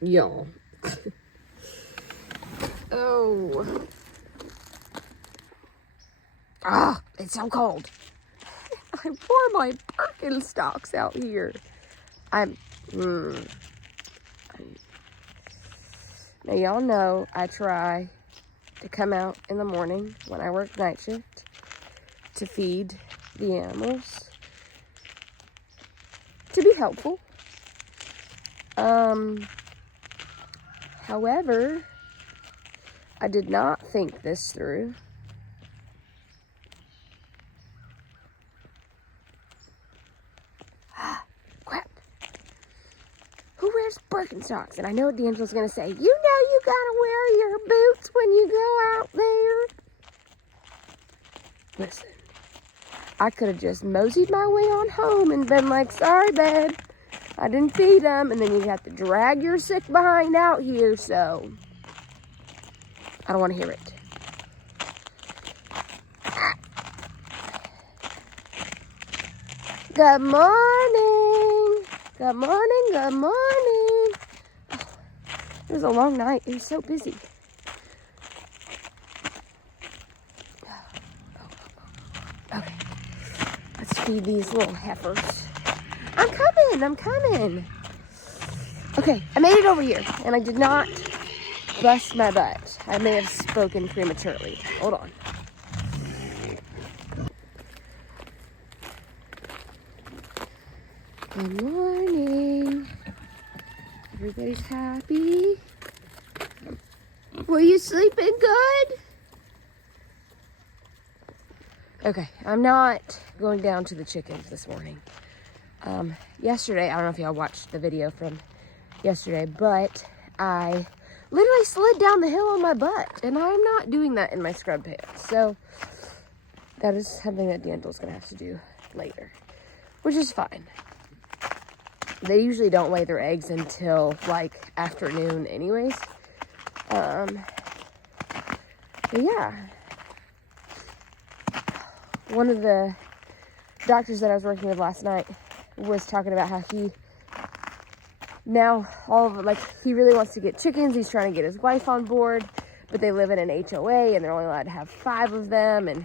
Y'all. Oh. Ah, it's so cold. I wore my Birkenstocks out here. Now y'all know I try to come out in the morning when I work night shift to feed the animals, to be helpful. However, I did not think this through. Crap. Who wears Birkenstocks? And I know what D'Angelo's gonna say. You know you gotta wear your boots when you go out there. Listen, I could have just moseyed my way on home and been like, sorry, babe, I didn't feed them. And then you'd have to drag your sick behind out here, so I don't want to hear it. Good morning. Good morning. Good morning. Oh, it was a long night. It was so busy. Okay. Let's feed these little heifers. I'm coming. I'm coming. Okay. I made it over here, and I did not bust my butt. I may have spoken prematurely. Hold on. Good morning. Everybody's happy. Were you sleeping good? Okay, I'm not going down to the chickens this morning. Yesterday, I don't know if y'all watched the video from yesterday, but I literally slid down the hill on my butt, and I'm not doing that in my scrub pants. So that is something that D'Angelo's gonna have to do later, which is fine. They usually don't lay their eggs until like afternoon anyways. But yeah. One of the doctors that I was working with last night was talking about how he he really wants to get chickens. He's trying to get his wife on board, but they live in an HOA and they're only allowed to have 5 of them. And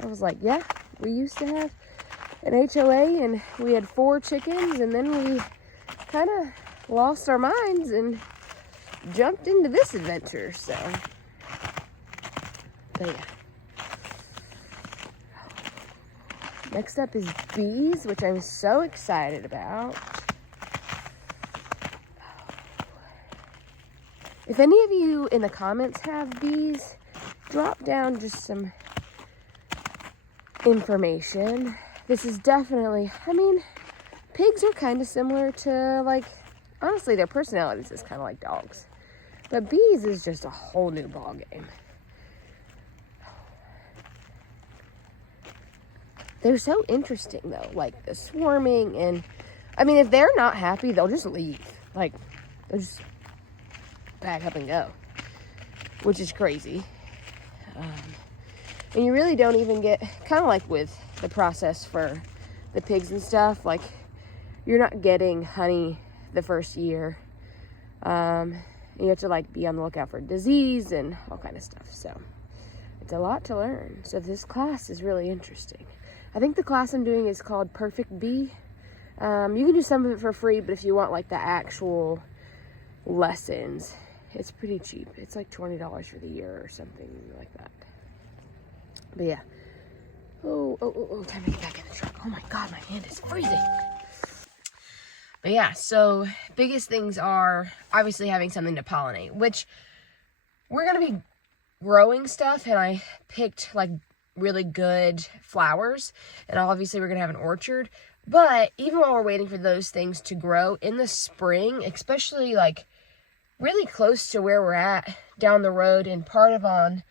I was like, yeah, we used to have an HOA and we had 4 chickens, and then we kind of lost our minds and jumped into this adventure. So, but yeah. Next up is bees, which I'm so excited about. If any of you in the comments have bees, drop down just some information. This is definitely, I mean, pigs are kind of similar to, like, honestly, their personalities is kind of like dogs. But bees is just a whole new ballgame. They're so interesting, though, like the swarming, and I mean, if they're not happy, they'll just leave. Like, they'll just pack up and go, which is crazy. And you really don't even get, kind of like with the process for the pigs and stuff, like, you're not getting honey the first year. You have to, like, be on the lookout for disease and all kind of stuff. So it's a lot to learn. So this class is really interesting. I think the class I'm doing is called Perfect Bee. You can do some of it for free, but if you want, like, the actual lessons, it's pretty cheap. It's like $20 for the year or something like that. But yeah. Oh, time to get back in the truck. Oh my God, my hand is freezing. But yeah, so biggest things are obviously having something to pollinate, which we're going to be growing stuff, and I picked like really good flowers, and obviously we're going to have an orchard. But even while we're waiting for those things to grow in the spring, especially like really close to where we're at down the road and part of on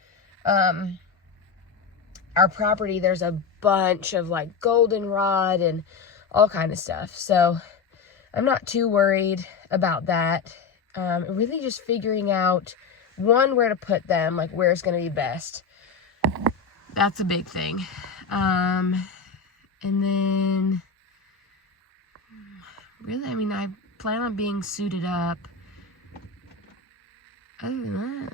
our property, there's a bunch of like goldenrod and all kind of stuff. So I'm not too worried about that. Really just figuring out, one, where to put them, like where it's going to be best. That's a big thing. And then really, I mean, I plan on being suited up. Other than that,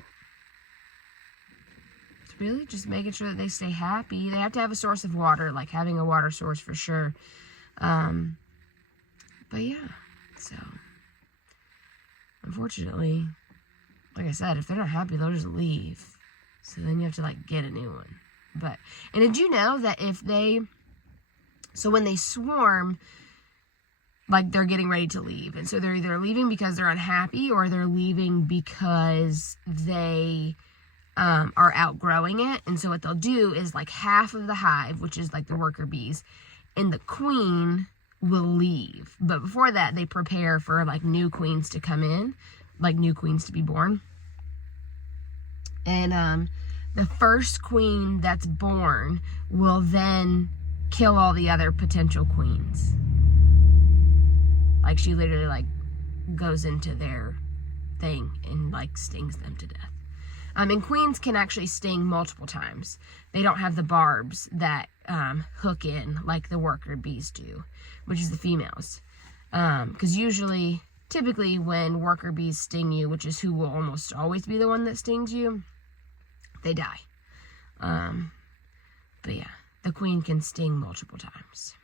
it's really just making sure that they stay happy. They have to have a source of water, like having a water source for sure. But yeah, so unfortunately, like I said, if they're not happy, they'll just leave. So then you have to like get a new one. But, and did you know that so when they swarm, like they're getting ready to leave. And so they're either leaving because they're unhappy or they're leaving because they are outgrowing it. And so what they'll do is like half of the hive, which is like the worker bees, and the queen will leave. But before that, they prepare for like new queens to come in, like new queens to be born. And the first queen that's born will then kill all the other potential queens. Like she literally like goes into their thing and like stings them to death. And queens can actually sting multiple times. They don't have the barbs that hook in like the worker bees do, which is the females. Because typically when worker bees sting you, which is who will almost always be the one that stings you, they die. But yeah, the queen can sting multiple times.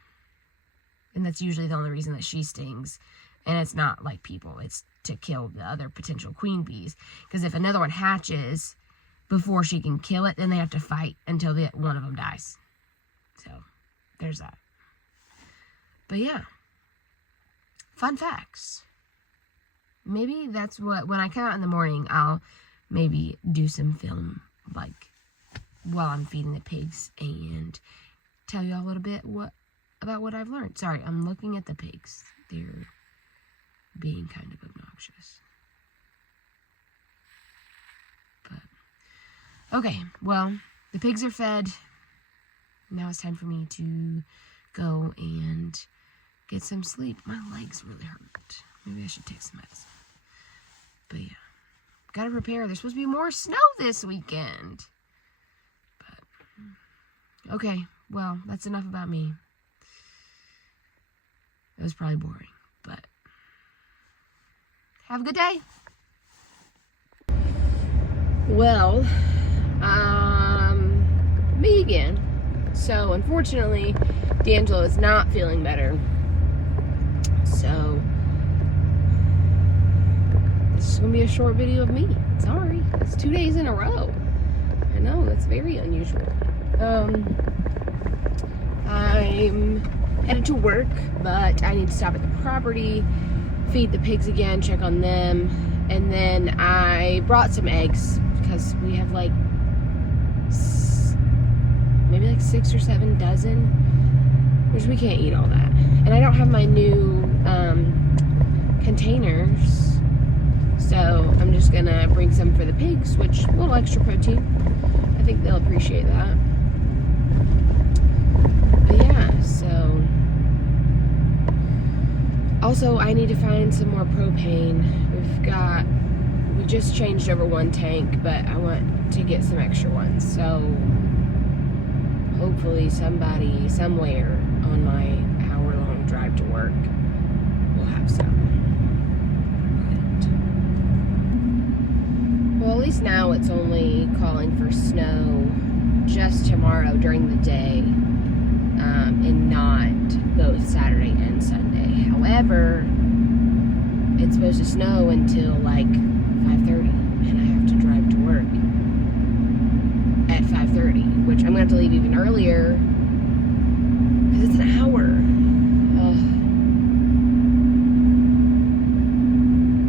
And that's usually the only reason that she stings. And it's not like people. It's to kill the other potential queen bees. Because if another one hatches before she can kill it, then they have to fight until one of them dies. So, there's that. But yeah. Fun facts. Maybe that's when I come out in the morning, I'll maybe do some film, like, while I'm feeding the pigs and tell you all a little bit about what I've learned. Sorry, I'm looking at the pigs. They're being kind of obnoxious. But, okay, well, the pigs are fed. Now it's time for me to go and get some sleep. My legs really hurt. Maybe I should take some medicine. But yeah, gotta prepare. There's supposed to be more snow this weekend. But, okay, well, that's enough about me. It was probably boring, but have a good day. Well, me again. So, unfortunately, D'Angelo is not feeling better. So, this is going to be a short video of me. Sorry. It's 2 days in a row. I know, that's very unusual. I'm headed to work, but I need to stop at the property, feed the pigs again, check on them, and then I brought some eggs because we have like maybe like 6 or 7 dozen, which we can't eat all that. And I don't have my new containers, so I'm just gonna bring some for the pigs, which a little extra protein. I think they'll appreciate that. But yeah, so also I need to find some more propane. We just changed over one tank, but I want to get some extra ones. So hopefully somebody somewhere on my hour-long drive to work will have some. Well, at least now it's only calling for snow just tomorrow during the day, and not both Saturday and Sunday. However, it's supposed to snow until like 5:30, and I have to drive to work at 5:30, which I'm going to have to leave even earlier because it's an hour.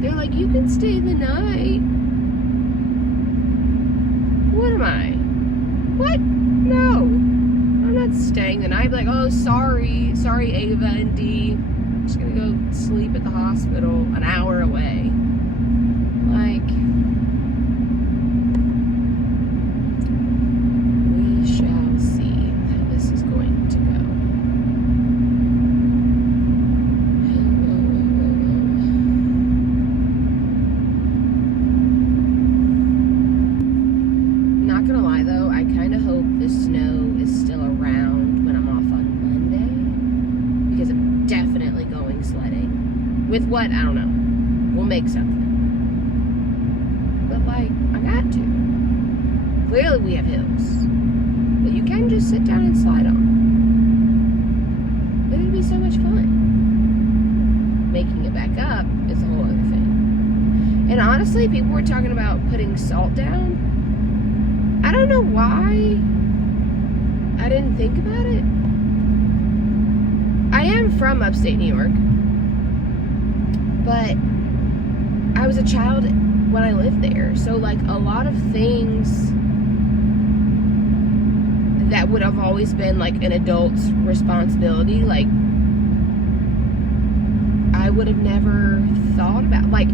They're like, you can stay the night. What am I? What? No. I'm not staying the night. I'd be like, oh, sorry, Ava and Dee. I'm just going to go sleep at the hospital an hour away. Like, we shall see how this is going to go. Not gonna lie though, I kind of hope the snow is still around when I'm off on Monday, because I'm definitely going sledding. With what? I don't know. We'll make something. But, like, I got to. Clearly we have hills that you can just sit down and slide on. But it'd be so much fun. Making it back up is a whole other thing. And honestly, people were talking about putting salt down. I don't know why I didn't think about it. I am from upstate New York, but I was a child when I lived there. So, like, a lot of things that would have always been, like, an adult's responsibility, like, I would have never thought about. Like,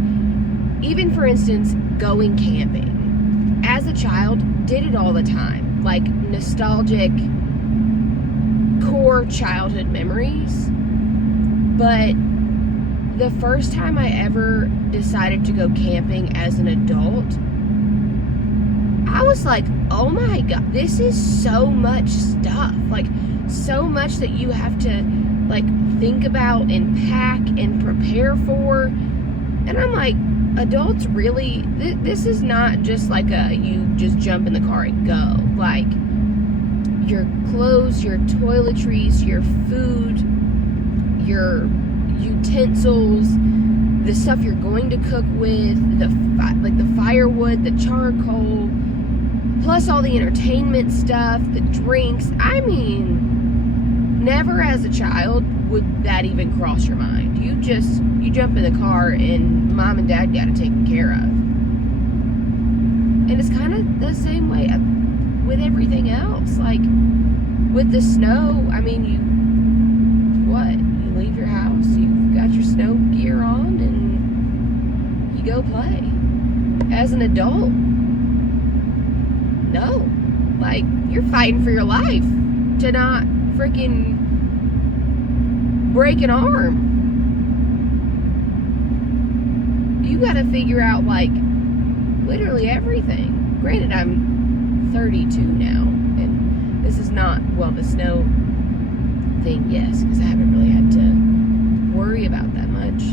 even, for instance, going camping. As a child, did it all the time. Like, nostalgic, core childhood memories. But the first time I ever decided to go camping as an adult, I was like, oh my God, this is so much stuff. Like, so much that you have to, like, think about and pack and prepare for. And I'm like, adults really, this is not just like you just jump in the car and go. Like, your clothes, your toiletries, your food, your utensils, the stuff you're going to cook with, the firewood, the charcoal, plus all the entertainment stuff, the drinks. I mean, never as a child would that even cross your mind. You jump in the car and mom and dad got it taken care of. And it's kind of the same way with everything else. Like, with the snow, I mean, you leave your house, you've got your snow gear on, and you go play. As an adult, no. Like, you're fighting for your life to not freaking break an arm. You gotta figure out, like, literally everything. Granted, I'm 32 now, and this is not, well, the snow thing, yes, because I haven't really had to worry about that much.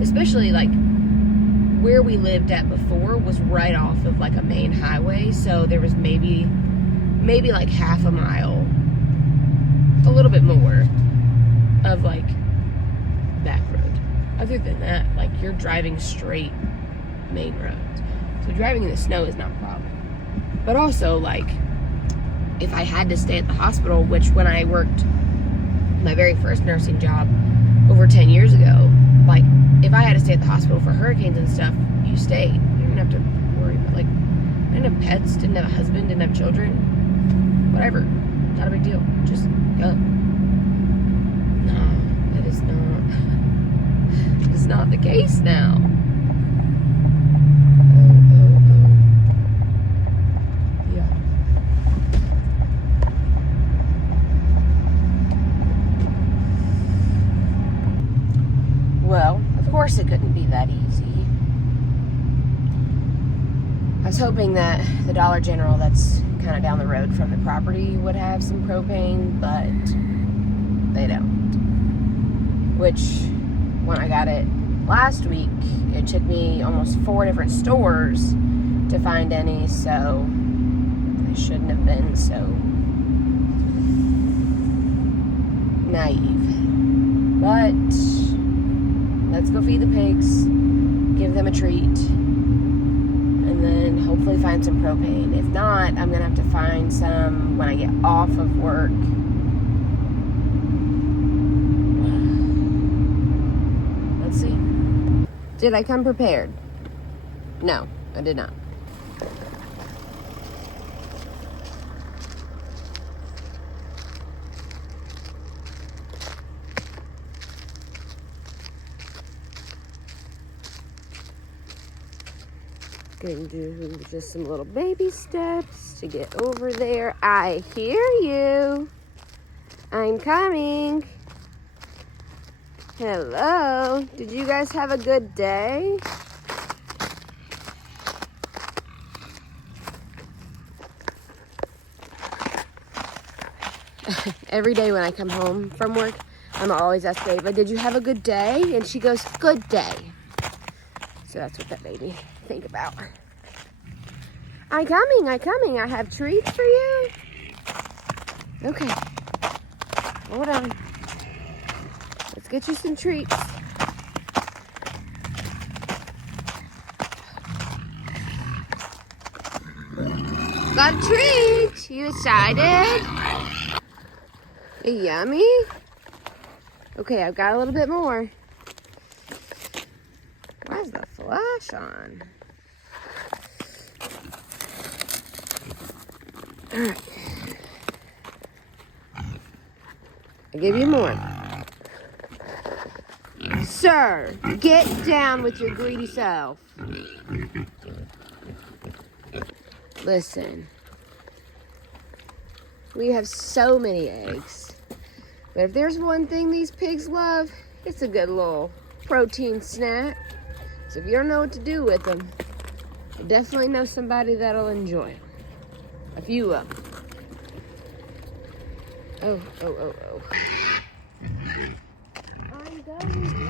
Especially, like, where we lived at before was right off of, like, a main highway, so there was maybe like half a mile, a little bit more, of, like, back road. Other than that, like, you're driving straight main roads. So driving in the snow is not a problem. But also, like, if I had to stay at the hospital, which when I worked my very first nursing job over 10 years ago, like, if I had to stay at the hospital for hurricanes and stuff, you stayed. You didn't have to worry about, like, I didn't have pets, didn't have a husband, didn't have children, whatever. Not a big deal. Just go. No, that is not the case now. Yeah. Well, of course it couldn't be that easy. I was hoping that the Dollar General that's kind of down the road from the property would have some propane, but they don't. Which, when I got it last week, it took me almost 4 different stores to find any, so I shouldn't have been so naive. But let's go feed the pigs, give them a treat, and then hopefully find some propane. If not, I'm going to have to find some when I get off of work. Let's see. Did I come prepared? No, I did not. Going to do just some little baby steps to get over there. I hear you. I'm coming. Hello. Did you guys have a good day? Every day when I come home from work, I'm always ask Ava, did you have a good day? And she goes, good day. So that's what that made me think about. I'm coming. I have treats for you. Okay. Hold on. Let's get you some treats. Got a treat. You excited? Yummy. Okay, I've got a little bit more. Why is the flash on? All right. I'll give you more. Sir, get down with your greedy self. Listen. We have so many eggs. But if there's one thing these pigs love, it's a good little protein snack. So if you don't know what to do with them, you definitely know somebody that'll enjoy them. A few of them. Oh. I'm going.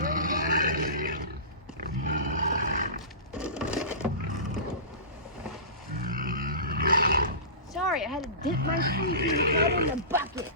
Sorry, I had to dip my freaking head in the bucket.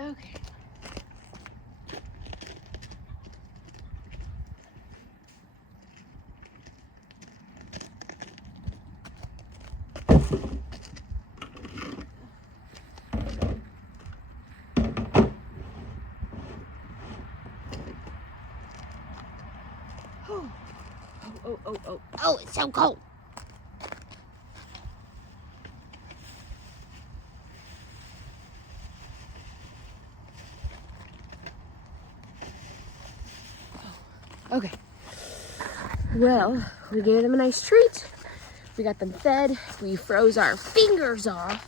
Okay. Oh, it's so cold. Okay. Well, we gave them a nice treat. We got them fed. We froze our fingers off.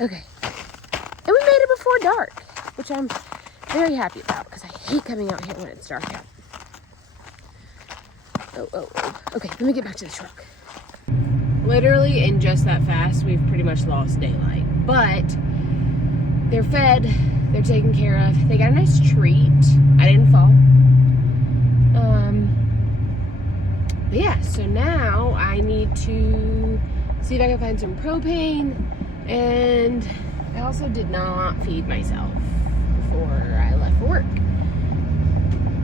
Okay. And we made it before dark, which I'm very happy about because I hate coming out here when it's dark out. Oh. Okay, let me get back to the truck. Literally in just that fast, we've pretty much lost daylight. But they're fed. They're taken care of. They got a nice treat. I didn't fall. But yeah, so now I need to see if I can find some propane. And I also did not feed myself before I left for work.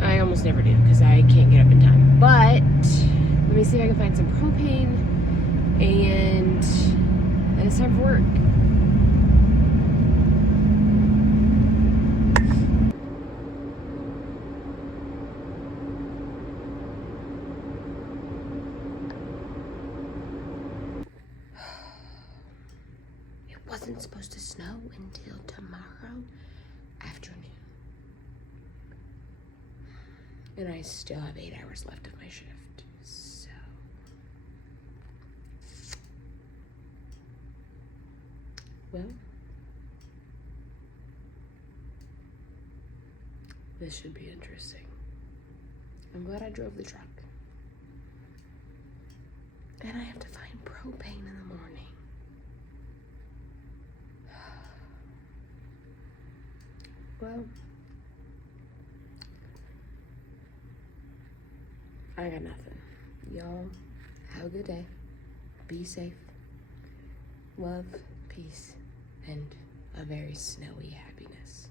I almost never do because I can't get up in time. But let me see if I can find some propane. And then it's time for work. Wasn't supposed to snow until tomorrow afternoon. And I still have 8 hours left of my shift, so. Well, this should be interesting. I'm glad I drove the truck. And I have to find propane in the morning. Well, I got nothing. Y'all have a good day. Be safe. Love, peace, and a very snowy happiness.